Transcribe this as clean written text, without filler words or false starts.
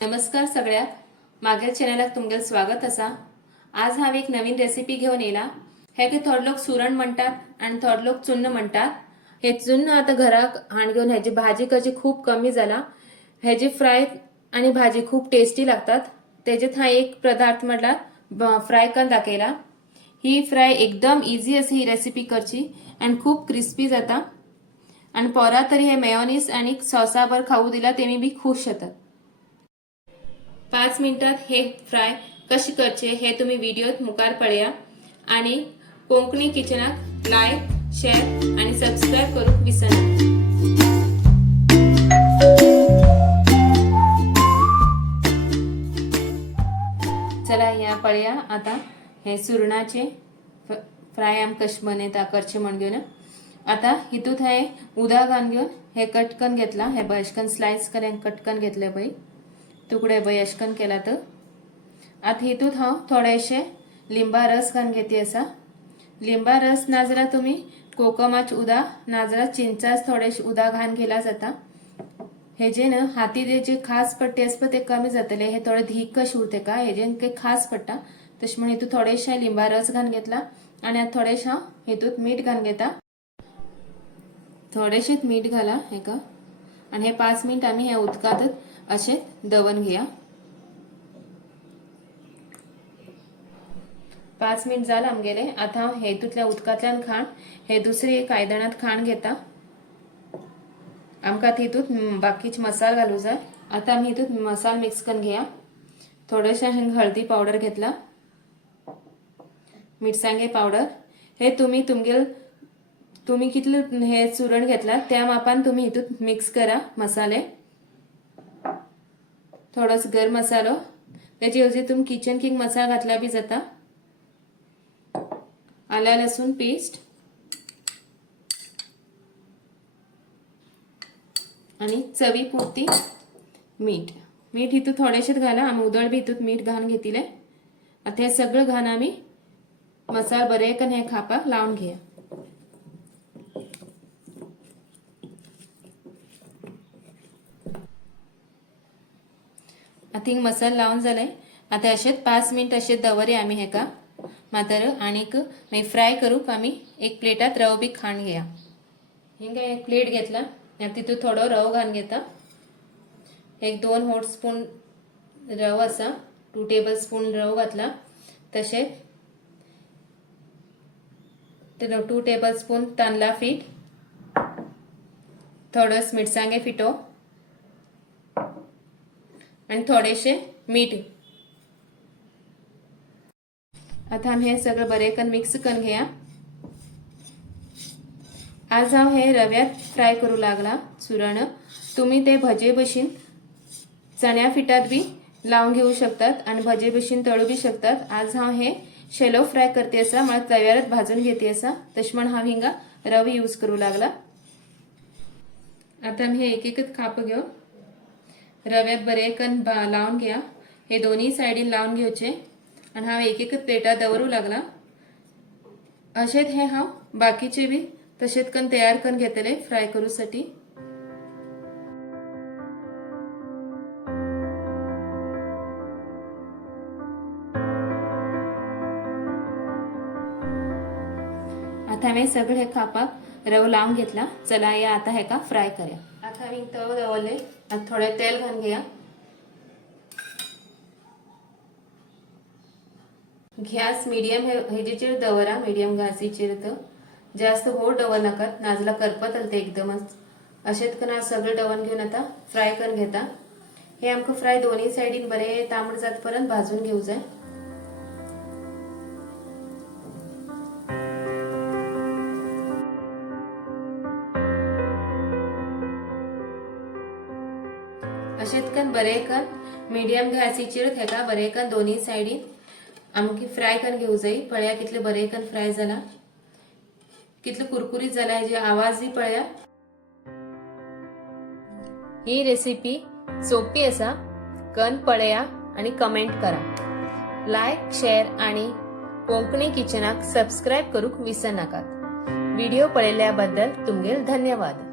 नमस्कार सगळ्याक मागील चॅनलाक तुमगेल स्वागत असा। आज हांव एक नवीन रेसिपी घेऊन येला। हे की थोडे लोक सुरण म्हणतात आणि थोडे लोक चुन्न म्हणतात। हे चुन्न आता घराक हाण घेऊन ह्याची भाजी कशी खूप कमी झाला। ह्याची फ्राय आणि भाजी खूप टेस्टी लागतात। त्याच्यात हा एक पदार्थ म्हटला फ्राय करून दाखयला। ही फ्राय एकदम इझी अशी ही रेसिपी करची आणि खूप क्रिस्पी जाता आणि पोरा तरी हे मेयोनीज आणि सॉसाबर खाऊ दिला ते मी बी खुश जातात। 5 मिनिटात हे फ्राय कशी करचे हे तुम्ही व्हिडिओत मुखार पळया आणि कोंकणी किचनाक लाईक शेअर आणि सबस्क्राइब करूक विसरना। चला या पळया आता हे सुरणाचे फ्राय आम कश बनयता करचे म्हण घेऊन आता हितूत हे उदा घालून घेऊन हे कट करून घेतला। हे बशकन स्लाइस करून कट करून घेतले बाई तुकडे बयशकन केला। तर आता हितूत हांव थोडेशे लिंबा रस घालून घेते असा। लिंबा रस नाजरा तुम्ही कोकमाच उदा नाजरा चिंचाच थोडेशे उदा घालून गेला जाता। हे जे न हाती जे खास पट्टे असप ते कमी जातले। हे थोडे धीक कश उरते का हे जे काही खास पट्टा तश म्हणून हितूत थोडेशे लिंबा रस घालून घेतला आणि आता थोडेशे हांव हितूत मीठ घालून घेता। थोडेशेच मीठ घाला हे का आणि हे 5 मिनिट आम्ही हे उदकातच असे दवन घ्या। 5 मिनिट झाला आमगेले। आता हे तुतल्या उदकातल्यान खाण हे दुसरी एक आयदनात खाण घेता। आमका हितूत बाकीचे मसाला घालू जाय। आता आम्ही हितूत मसाला मिक्स करून घ्या। थोडेशे हळदी पावडर घेतला, मिरसांगे पावडर हे तुम्ही कितले हे चूरण घेतला त्या मापान तुम्ही हितूत मिक्स करा मसाले। थोडस गरम मसालो त्याची ऐवजी तुम्ही किचन किंग मसाला घातला बी जाता। आला लसूण पेस्ट आणि चवीपुरती मीठ हितूत थोडेशेच घाला। आम्ही उदळ बी हितूत मीठ घालून घेतले। आता हे सगळं घालून आम्ही मसाला बरे कन हे खापाक लावून घ्या। आता हिंग मसाला लावून झाले। आता असेच 5 मिनिट असे दवरे आम्ही हे का मात्र आणिक मी फ्राय करूक आम्ही एक प्लेटात रवो बी खाण घ्या। हिंगा एक प्लेट घेतला तितून थोडो रवो घालून घेता। एक 2 मोठ स्पून रवो असा 2 टेबलस्पून रवो घातला। तसे 2 टेबलस्पून तांदळा पीठ, थोडस मिरसांगे फिटो आणि थोडेशे मीठ। आता आम्ही हे सगळं बरे कन मिक्स करून घ्या। आज हांव हे रव्यात फ्राय करू लागला सुरण। तुम्ही ते भजे बशीन चण्या पिठात बी लावून घेऊ शकतात आणि भजे बशीन तळू बी शकतात। आज हांव हे शेलो फ्राय करते असा मला तव्यावरच भाजून घेते असा तश म्हण हांव हिंगा रवा यूज करू लागला। आता आम्ही हे एक एकच खाप घेऊ रव्यात बरे कन लावून घ्या। हे दोन्ही साइडीन लावून घ्यायचे आणि हांव एक एकच प्लेटात दवरू लागला। असेच हे हांव बाकीचे बी तसेच कन तयार करून घेतले फ्राय करूसाठी। आता मी सगळे खापाक रव लावून घेतला। चला या आता हे का फ्राय करूया। आता मी तव दवरले आता थोडे तेल घालून घ्या। गॅस मीडियम हेजेचेर दवरा मीडियम गॅसीचेर तर जास्त होड दवर नाकात नाजला करपत ते एकदमच। अशेत कन सगळं दवन घेऊन आता फ्राय करून घेता। हे आमका फ्राय दोन्ही साइडीन बरे तांबड जातपर्यंत भाजून घेऊ जाय। अशेत कन बरे कन मीडियम गॅसीचेर हेका बरे कन दोन्ही साइडीन आमकी फ्राय करून घेऊ जाई। पळया कितले बरे कन फ्राय झाला कितले कुरकुरीत झाला हेजे आवाज बी पळया। ही रेसिपी सोपी असा कन पळया आणि कमेंट करा। लाईक शेअर आणि कोंकणी किचनाक सबस्क्राइब करूक विसर नाकात। व्हिडिओ पळयल्याबद्दल तुमगेल धन्यवाद।